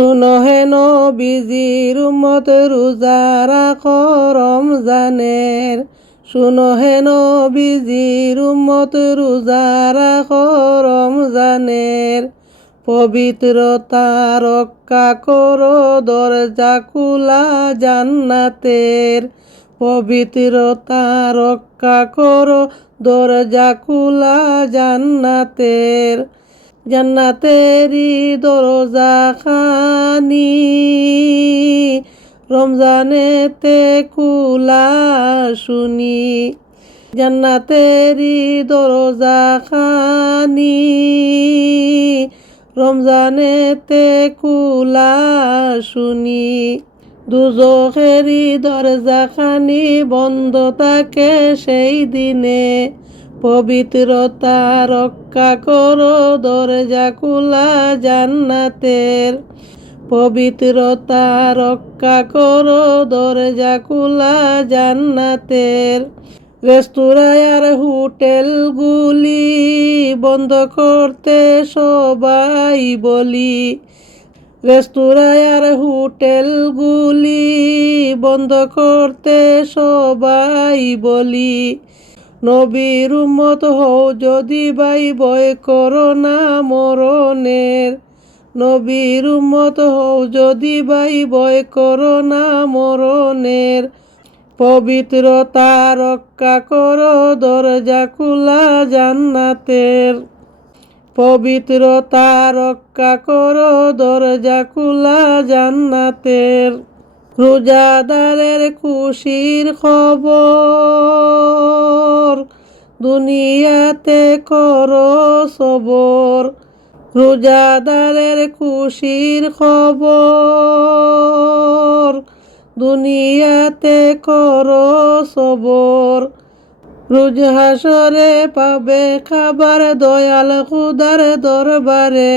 শুনো হে নবীজির উম্মত রোজা রাখো রমজানের। শুনো হে নবীজির উম্মত রোজা রাখো রমজানের। পবিত্রতা রক্ষা করো দরজা খোলা জান্নাতের। পবিত্রতা রক্ষা করো দরজা খোলা জান্নাতের। জান্নাতেরই দরজা খানি রমজানেতে খোলা শুনি। জান্নাতেরই দরজা খানি রমজানেতে খোলা শুনি। দুজখেরই দরজা খানি বন্ধ থাকে সেই দিনে। পবিত্রতা রক্ষা করো দরজা খোলা জান্নাতের। পবিত্রতা রক্ষা করো দরজা খোলা জান্নাতের। রেস্তোরাঁ আর হোটেলগুলি বন্ধ করতে সবাই বলি। রেস্তোরাঁ আর হোটেলগুলি বন্ধ করতে সবাই বলি। নবীর উম্মত হও যদি ভাই ভয় করো না মরণের। নবীর উম্মত হও যদি ভাই ভয় করো না মরণের। পবিত্রতা রক্ষা করো দরজা খোলা জান্নাতের। পবিত্রতা রক্ষা করো দরজা খোলা জান্নাতের। রোজাদারের খুশির খবর দুনিয়াতে করো সবর। রোজাদারের খুশির খবর দুনিয়াতে করো সবর। রোজ হাসরে পাবে খাবার দয়াল খুদার দরবারে।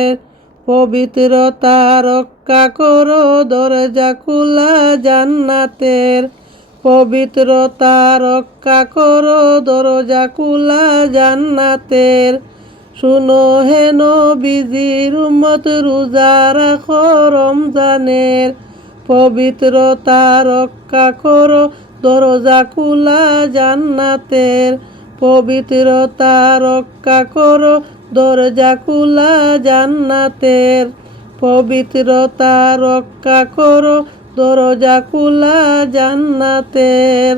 পবিত্রতা রক্ষা করো দরজা খোলা জান্নাতের। পবিত্রতা রক্ষা করো দরজা খোলা জান্নাতের। শুনো হে নবীজির উম্মত রোজা রাখো রমজানের। পবিত্রতা রক্ষা করো দরজা খোলা জান্নাতের। পবিত্রতা রক্ষা করো দরজা খোলা জান্নাতের। পবিত্রতা রক্ষা করো দরজা খোলা জান্নাতের।